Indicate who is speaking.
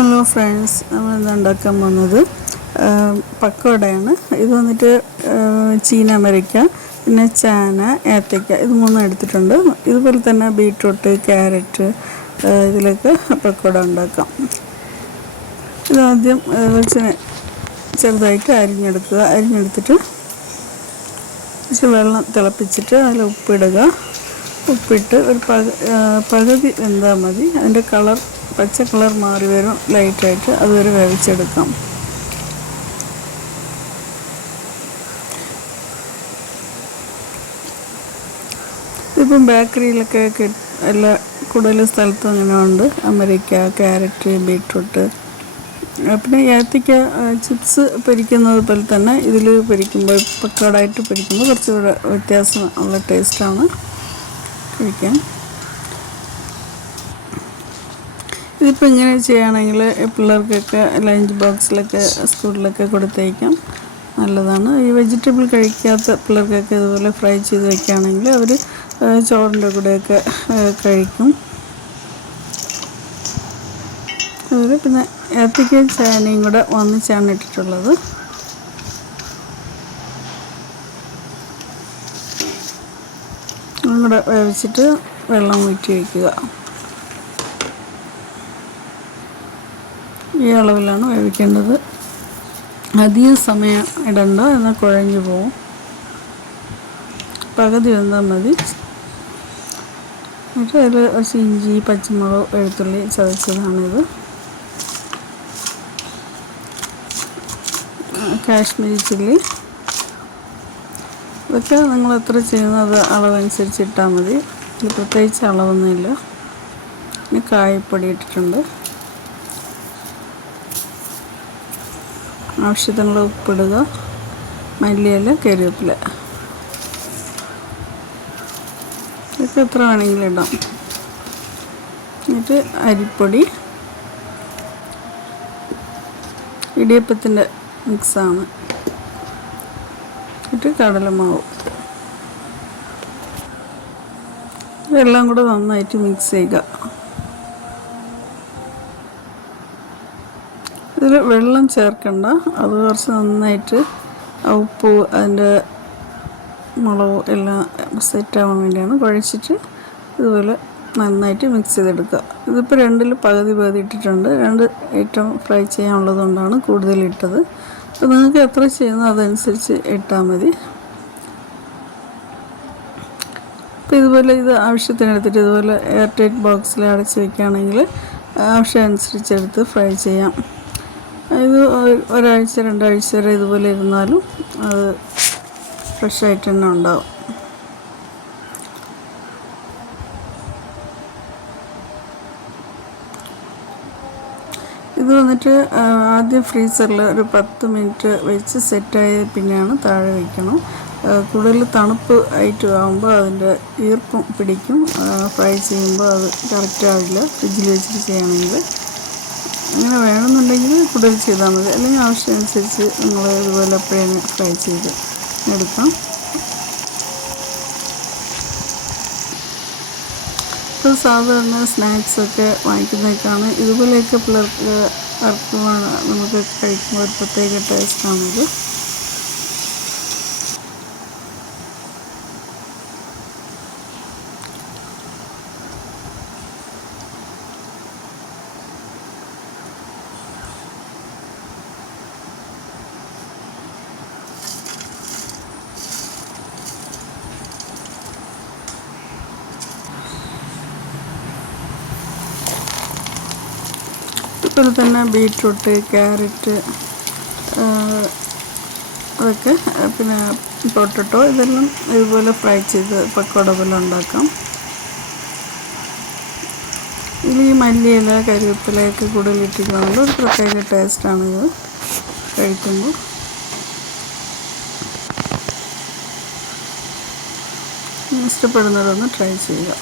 Speaker 1: Hello friends നമ്മൾ ഇന്ന് ഉണ്ടാക്കാൻ പോകുന്നത് പക്കോടയാണ്. ഇത് വന്നിട്ട് ചീന അമരിക്ക പിന്നെ ചാന ഏത്തയ്ക്ക ഇത് മൂന്നും എടുത്തിട്ടുണ്ട്. ഇതുപോലെ തന്നെ ബീട്രൂട്ട് ക്യാരറ്റ് ഇതിലൊക്കെ പക്കോട ഉണ്ടാക്കാം. ഇതാദ്യം ചെറുതായിട്ട് അരിഞ്ഞെടുക്കുക. അരിഞ്ഞെടുത്തിട്ട് കുറച്ച് വെള്ളം തിളപ്പിച്ചിട്ട് അതിൽ ഉപ്പിടുക. ഉപ്പിട്ട് ഒരു പകുതി വെന്താൽ മതി. അതിന്റെ കളർ പച്ച കളർ മാറി വരും. ലൈറ്റായിട്ട് അതുവരെ വേവിച്ചെടുക്കാം. ഇപ്പം ബേക്കറിയിലൊക്കെ എല്ലാ കൂടുതൽ സ്ഥലത്തും അങ്ങനെ ഉണ്ട് അമരിക്ക ക്യാരറ്റ് ബീട്രൂട്ട്. പിന്നെ ഏത്തയ്ക്ക ചിപ്സ് പൊരിക്കുന്നത് പോലെ തന്നെ ഇതിൽ പൊരിക്കുമ്പോൾ പക്കാടായിട്ട് പൊരിക്കുമ്പോൾ കുറച്ചുകൂടെ വ്യത്യാസം ഉള്ള ടേസ്റ്റാണ് കഴിക്കാൻ ഇതിപ്പോൾ ഇങ്ങനെ ചെയ്യുകയാണെങ്കിൽ പിള്ളേർക്കൊക്കെ ലഞ്ച് ബോക്സിലൊക്കെ സ്കൂളിലൊക്കെ കൊടുത്തേക്കാം നല്ലതാണ്. ഈ വെജിറ്റബിൾ കഴിക്കാത്ത പിള്ളേർക്കൊക്കെ ഇതുപോലെ ഫ്രൈ ചെയ്ത് വയ്ക്കുകയാണെങ്കിൽ അവർ ചോറിന്റെ കൂടെയൊക്കെ കഴിക്കും. അതുപോലെ പിന്നെ ഏത്തയ്ക്കയും ചേനയും കൂടെ ഒന്നിച്ചാണ് ഇട്ടിട്ടുള്ളത്. കൂടെ വേവിച്ചിട്ട് വെള്ളം ഊറ്റി വയ്ക്കുക. ഈ അളവിലാണ് വേവിക്കേണ്ടത്. അധികം സമയം ഇടണ്ട എന്നാൽ കുഴഞ്ഞു പോവും. പകുതി വന്നാൽ മതി. എന്നിട്ട് അതിൽ കുറച്ച് ഇഞ്ചി പച്ചമുളക് വെളുത്തുള്ളി ചതച്ചതാണിത്. കാശ്മീരി ചില്ലി. ഇതൊക്കെ നിങ്ങൾ എത്ര ചെയ്യുന്നത് അളവനുസരിച്ച് ഇട്ടാൽ മതി. പ്രത്യേകിച്ച് അളവൊന്നുമില്ല. പിന്നെ കായപ്പൊടി ഇട്ടിട്ടുണ്ട്. ആവശ്യത്തിനുള്ള ഉപ്പിടുക. മല്ലിയില കരിവേപ്പില. ഇതൊക്കെ എത്ര വേണമെങ്കിലും ഇടാം. എന്നിട്ട് അരിപ്പൊടി. ഇടിയപ്പത്തിന്റെ മിക്സാണ്. എന്നിട്ട് കടലമാവ്. ഇതെല്ലാം കൂടെ നന്നായിട്ട് മിക്സ് ചെയ്യുക. ഇതിൽ വെള്ളം ചേർക്കണ്ട. അത് കുറച്ച് നന്നായിട്ട് ഉപ്പ് അതിന്റെ മുളക് എല്ലാം സെറ്റാവാൻ വേണ്ടിയാണ് കുഴച്ചിട്ട് ഇതുപോലെ നന്നായിട്ട് മിക്സ് ചെയ്തെടുക്കുക. ഇതിപ്പോൾ രണ്ടിൽ പകുതി പകുതി ഇട്ടിട്ടുണ്ട്. രണ്ട് ഐറ്റം ഫ്രൈ ചെയ്യാനുള്ളതുകൊണ്ടാണ് കൂടുതൽ ഇട്ടത് അപ്പോൾ നിങ്ങൾക്ക് എത്ര ചെയ്യുന്നോ അതനുസരിച്ച് ഇട്ടാൽ മതി. അപ്പോൾ ഇതുപോലെ ഇത് ആവശ്യത്തിന് എടുത്തിട്ട് ഇതുപോലെ എയർ ടൈറ്റ് ബോക്സിൽ അടച്ച് വയ്ക്കുകയാണെങ്കിൽ ആവശ്യം അനുസരിച്ച് എടുത്ത് ഫ്രൈ ചെയ്യാം. ഇത് ഒരാഴ്ച രണ്ടാഴ്ച വരെ ഇതുപോലെ ഇരുന്നാലും അത് ഫ്രഷായിട്ട് തന്നെ ഉണ്ടാവും. ഇത് വന്നിട്ട് ആദ്യം ഫ്രീസറിൽ ഒരു പത്ത് മിനിറ്റ് വെച്ച് സെറ്റായ പിന്നെയാണ് താഴെ വയ്ക്കണം കൂടുതൽ തണുപ്പ് ആയിട്ട് ആകുമ്പോൾ അതിന്റെ ഈർപ്പം പിടിക്കും. ഫ്രൈ ചെയ്യുമ്പോൾ അത് കറക്റ്റ് ആവില്ല. ഫ്രിഡ്ജിൽ വെച്ചിട്ട് ചെയ്യണമെങ്കിൽ അങ്ങനെ വേണമെന്നുണ്ടെങ്കിൽ കൂടുതൽ ചെയ്താൽ മതി. അല്ലെങ്കിൽ ആവശ്യമനുസരിച്ച് നിങ്ങൾ ഇതുപോലെ എപ്പോഴും ഫ്രൈ ചെയ്ത് എടുക്കാം. ഇപ്പോൾ സാധാരണ സ്നാക്സൊക്കെ വാങ്ങിക്കുന്നതൊക്കെയാണ്. ഇതുപോലെയൊക്കെ പിള്ളേർക്ക് നമുക്ക് കഴിക്കുമ്പോൾ ഒരു പ്രത്യേക ടേസ്റ്റാണിത് അതുപോലെ തന്നെ ബീറ്റ്റൂട്ട് ക്യാരറ്റ് അതൊക്കെ പിന്നെ പൊട്ടറ്റോ ഇതെല്ലാം ഇതുപോലെ ഫ്രൈ ചെയ്ത് പക്കോട പോലെ ഉണ്ടാക്കാം. ഇതിൽ ഈ മല്ലിയില കരിവേപ്പിലയൊക്കെ കൂടുതൽ ഇട്ടിരിക്കുന്നത് ഒരു പ്രത്യേക ടേസ്റ്റാണ് ഇത് കഴിക്കുമ്പോൾ. ഇഷ്ടപ്പെടുന്നവരൊന്ന് ട്രൈ ചെയ്യുക.